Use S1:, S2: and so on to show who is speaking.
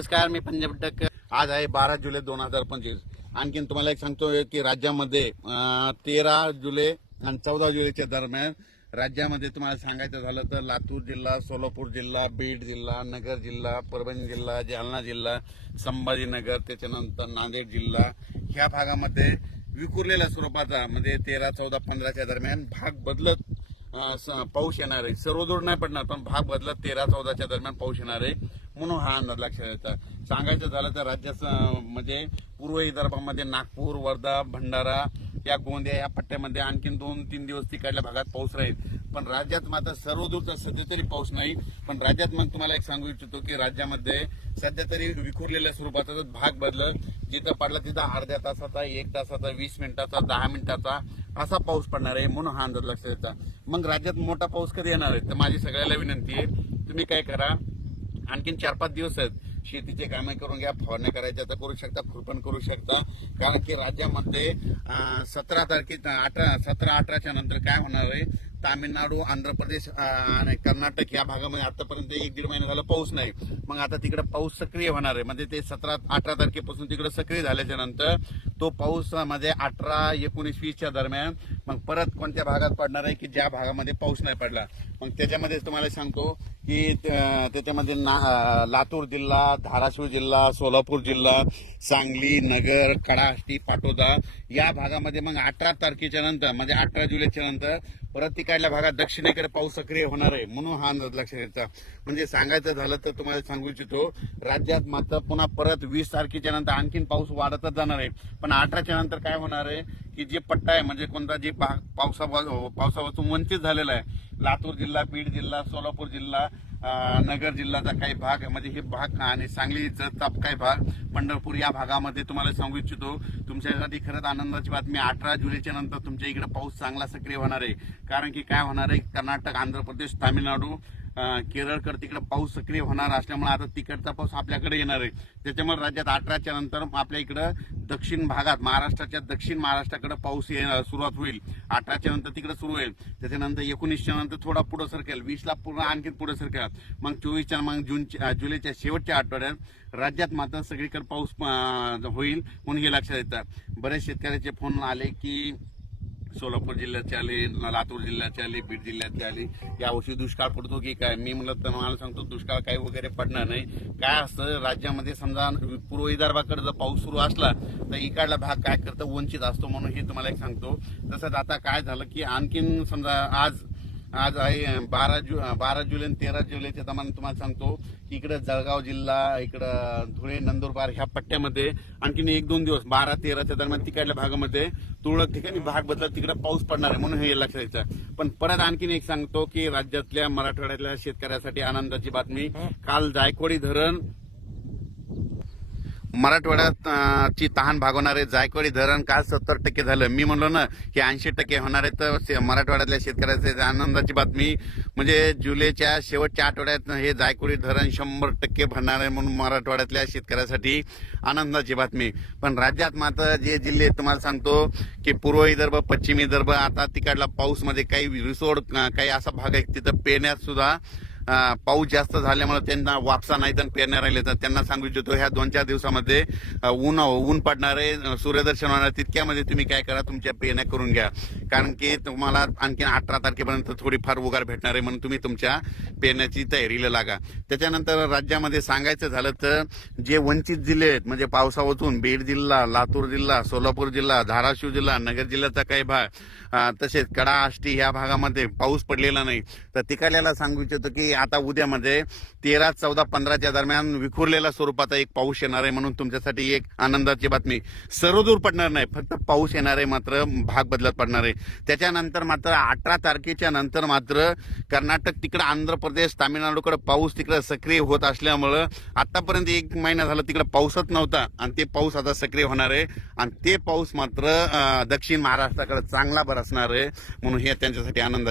S1: नमस्कार मी पंजाब टक आज आहे बारा जुलै दोन हजार पंचवीस. आणखीन तुम्हाला एक सांगतो की राज्यामध्ये तेरा जुलै आणि चौदा जुलैच्या दरम्यान राज्यामध्ये तुम्हाला सांगायचं झालं तर लातूर जिल्हा सोलापूर जिल्हा बीड जिल्हा नगर जिल्हा परभणी जिल्हा जालना जिल्हा संभाजीनगर त्याच्यानंतर नांदेड जिल्हा ह्या भागामध्ये विखुरलेल्या स्वरूपाचा म्हणजे तेरा चौदा पंधराच्या दरम्यान भाग बदलत पाऊस येणार आहे. सर्वदूर नाही पडणार पण भाग बदलत तेरा चौदाच्या दरम्यान पाऊस येणार आहे. म्हणून हा अंदाज लक्षात येतात सांगायचं झालं तर राज्याचं म्हणजे पूर्व विदर्भामध्ये नागपूर वर्धा भंडारा या गोंदिया या पट्ट्यामध्ये आणखीन दोन तीन दिवस तिकडल्या भागात पाऊस राहील. पण राज्यात मात्र सर्वदूरचा सध्या तरी पाऊस नाही. पण राज्यात मग तुम्हाला एक सांगू इच्छितो की राज्यामध्ये सध्या तरी विखुरलेल्या स्वरूपाचा भाग बदलत. जिथं पडला तिथं अर्ध्या तासाचा एक तासाचा वीस मिनिटाचा दहा मिनिटाचा असा पाऊस पडणार आहे म्हणून हा अंदाज लक्षात येतात मग राज्यात मोठा पाऊस कधी येणार आहे? तर माझी सगळ्याला विनंती आहे तुम्ही काय करा आणखीन चार पाच दिवस आहेत. शेतीचे कामे करून घ्या फवारण्या करायच्या तर करू शकता खुरपण करू शकता. कारण की राज्यामध्ये सतरा तारखे अठरा सतरा अठराच्या नंतर काय होणार आहे? तामिळनाडू आंध्र प्रदेश आणि कर्नाटक या भागामध्ये आतापर्यंत एक दीड महिना झाला पाऊस नाही. मग आता तिकडे पाऊस सक्रिय होणार आहे. म्हणजे ते सतरा अठरा तारखेपासून तिकडे सक्रिय झाल्याच्यानंतर तो पाऊस म्हणजे अठरा एकोणीस वीसच्या दरम्यान मग परत कोणत्या भागात पडणार आहे की ज्या भागामध्ये पाऊस नाही पडला. मग त्याच्यामध्ये तुम्हाला सांगतो की त्याच्यामध्ये ना लातूर जिल्हा धाराशिव जिल्हा सोलापूर जिल्हा सांगली नगर कडाष्टी पाटोदा या भागामध्ये मग अठरा तारखेच्या नंतर म्हणजे अठरा जुलैच्या नंतर परत तिकडल्या भागात दक्षिणेकडे पाऊस सक्रिय होणार आहे म्हणून हा अंदाज लक्षात येतात म्हणजे सांगायचं झालं तर तुम्हाला सांगू इच्छितो राज्यात मात्र पुन्हा परत वीस तारखेच्या नंतर आणखीन पाऊस वाढतच जाणार आहे. पण अठराच्या नंतर काय होणार आहे की जे पट्टा आहे म्हणजे कोणता जे पा- पावसा पावसापासून वंचित झालेला आहे लातूर जिल्हा बीड जिल्हा सोलापूर जिल्हा नगर जिल्ह्याचा काही भाग म्हणजे हे भाग आणि सांगली जत काही भाग? पंढरपूर या भागामध्ये तुम्हाला सांगू इच्छितो तुमच्यासाठी खरंच आनंदाची बातमी अठरा जुलैच्या नंतर तुमच्या इकडे पाऊस चांगला सक्रिय होणार आहे. कारण की काय होणार आहे? कर्नाटक आंध्र प्रदेश तामिळनाडू केरळकर तिकडे पाऊस सक्रिय होणार असल्यामुळे आता तिकडचा पाऊस आपल्याकडे येणार आहे. त्याच्यामुळे राज्यात अठराच्या नंतर आपल्या इकडं दक्षिण भागात महाराष्ट्राच्या दक्षिण महाराष्ट्राकडे पाऊस ये- सुरुवात होईल. अठराच्या नंतर तिकडे सुरू होईल. त्याच्यानंतर एकोणीसच्या नंतर थोडा पुढे सरकेल. वीसला पूर्ण आणखी पुढे सरकेल. मग चोवीसच्या मग जूनच्या जुलैच्या शेवटच्या आठवड्यात राज्यात मात्र सगळीकडे पाऊस होईल म्हणून हे लक्षात येतं. बरेच शेतकऱ्याचे फोन आले की सोलापूर जिल्ह्याचे आले लातूर जिल्ह्याचे आले बीड जिल्ह्याचे आले. यावर्षी दुष्काळ पडतो की काय? मी म्हणलं तर मला सांगतो दुष्काळ काही वगैरे पडणार नाही. काय असतं राज्यामध्ये समजा पूर्व विदर्भाकडे जर पाऊस सुरू असला तर इकडला भाग काय करतं? वंचित असतो म्हणून हे तुम्हाला एक सांगतो. तसंच आता काय झालं की आणखीन समजा आज आज आहे बारा जु बारा जुलै आणि तेरा जुलैच्या दरम्यान तुम्हाला सांगतो की इकडं जळगाव जिल्हा इकडं धुळे नंदुरबार ह्या पट्ट्यामध्ये आणखीन एक दोन दिवस बारा तेराच्या दरम्यान तिकडल्या भागामध्ये तुरळक ठिकाणी भाग बदलत तिकडे पाऊस पडणार आहे म्हणून हे लक्षात यायचं पण परत आणखीन एक सांगतो की राज्यातल्या मराठवाड्यातल्या शेतकऱ्यासाठी आनंदाची बातमी. काल जायकवाडी धरण मराठवाड्यात ची तहान भागवणारे जायकवाडी धरण काल सत्तर टक्के झालं. मी म्हणलो ना की ऐंशी टक्के होणार आहे तर मराठवाड्यातल्या शेतकऱ्याचे आनंदाची बातमी म्हणजे जुलैच्या शेवटच्या आठवड्यात हे जायकवाडी धरण शंभर टक्के भरणार आहे म्हणून मराठवाड्यातल्या शेतकऱ्यासाठी आनंदाची बातमी. पण राज्यात मात्र जे जिल्हे तुम्हाला सांगतो की पूर्व विदर्भ पश्चिम विदर्भ आता तिकडला पाऊसमध्ये काही रिसोड काही असा भाग आहे तिथं पेण्यात सुद्धा पाऊस जास्त झाल्यामुळे त्यांना वापसा नाही तर पेरण्या राहिले तर त्यांना सांगू इच्छितो ह्या दोन चार दिवसामध्ये ऊन ऊन पडणारे सूर्यदर्शन होणार तितक्यामध्ये तुम्ही काय करा तुमच्या पेरण्या करून घ्या. कारण की तुम्हाला आणखी अठरा तारखेपर्यंत थोडीफार उगार भेटणार आहे म्हणून तुम्ही तुमच्या पेरण्याची तयारीला लागा. त्याच्यानंतर राज्यामध्ये सांगायचं झालं तर जे वंचित जिल्हे आहेत म्हणजे पावसावतून बीड जिल्हा लातूर जिल्हा सोलापूर जिल्हा धाराशिव जिल्हा नगर जिल्ह्याचा काही भाग तसेच कडा आष्टी या भागामध्ये पाऊस पडलेला नाही. तर तिकडल्याला सांगू इच्छितो की आता उद्यामध्ये म्हणजे तेरा चौदा पंधराच्या दरम्यान विखुरलेल्या स्वरूपाचा एक पाऊस येणार आहे म्हणून तुमच्यासाठी एक आनंदाची बातमी. सर्वदूर पडणार नाही फक्त पाऊस येणार आहे मात्र भाग बदलत पडणार आहे. त्याच्यानंतर मात्र अठरा तारखेच्या नंतर मात्र कर्नाटक तिकडे आंध्र प्रदेश तामिळनाडूकडे पाऊस तिकडे सक्रिय होत असल्यामुळं आतापर्यंत एक महिना झाला तिकडे पाऊसच नव्हता आणि ते पाऊस आता सक्रिय होणार आहे. आणि ते पाऊस मात्र दक्षिण महाराष्ट्राकडे चांगला बरसणार आहे म्हणून हे त्यांच्यासाठी आनंदाची